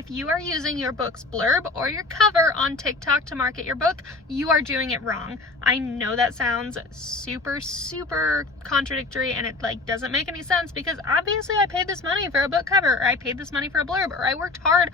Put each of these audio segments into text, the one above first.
If you are using your book's blurb or your cover on TikTok to market your book, you are doing it wrong. I know that sounds super contradictory, and it doesn't make any sense, because obviously I paid this money for a book cover, or I paid this money for a blurb, or I worked hard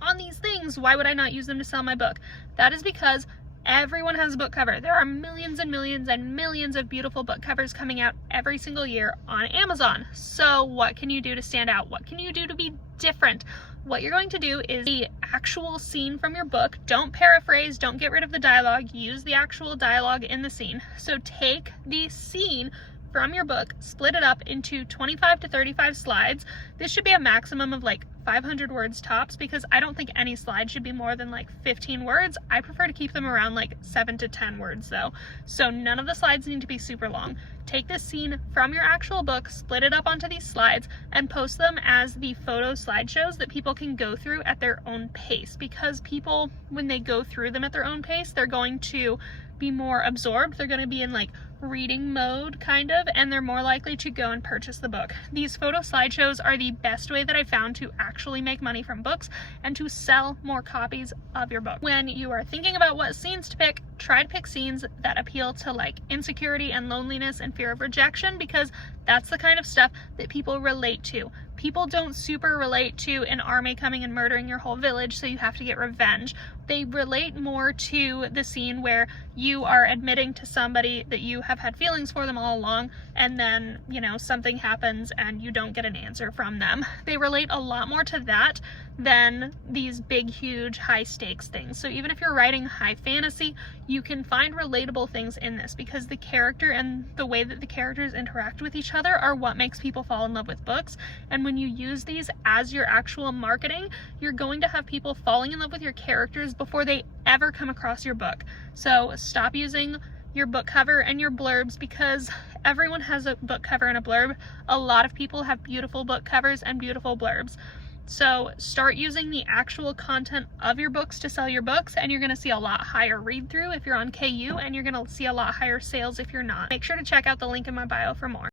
on these things. Why would I not use them to sell my book? That is because everyone has a book cover. There are millions and millions and millions of beautiful book covers coming out every single year on Amazon. So what can you do to stand out? What can you do to be different? What you're going to do is the actual scene from your book. Don't paraphrase, don't get rid of the dialogue, use the actual dialogue in the scene. So take the scene from your book, split it up into 25 to 35 slides. This should be a maximum of 500 words tops, because I don't think any slide should be more than 15 words. I prefer to keep them around 7 to 10 words though. So none of the slides need to be super long. Take this scene from your actual book, split it up onto these slides, and post them as the photo slideshows that people can go through at their own pace, because people, when they go through them at their own pace, they're going to be more absorbed. They're going to be in reading mode kind of, and they're more likely to go and purchase the book. These photo slideshows are the best way that I found to actually make money from books and to sell more copies of your book. When you are thinking about what scenes to pick, try to pick scenes that appeal to insecurity and loneliness and fear of rejection, because that's the kind of stuff that people relate to. People don't super relate to an army coming and murdering your whole village, so you have to get revenge. They relate more to the scene where you are admitting to somebody that you have had feelings for them all along, and then, something happens and you don't get an answer from them. They relate a lot more to that than these big, huge, high stakes things. So even if you're writing high fantasy, you can find relatable things in this, because the character and the way that the characters interact with each other are what makes people fall in love with books. And when you use these as your actual marketing, you're going to have people falling in love with your characters before they ever come across your book. So stop using your book cover and your blurbs, because everyone has a book cover and a blurb. A lot of people have beautiful book covers and beautiful blurbs. So start using the actual content of your books to sell your books, and you're going to see a lot higher read through if you're on KU, and you're going to see a lot higher sales if you're not. Make sure to check out the link in my bio for more.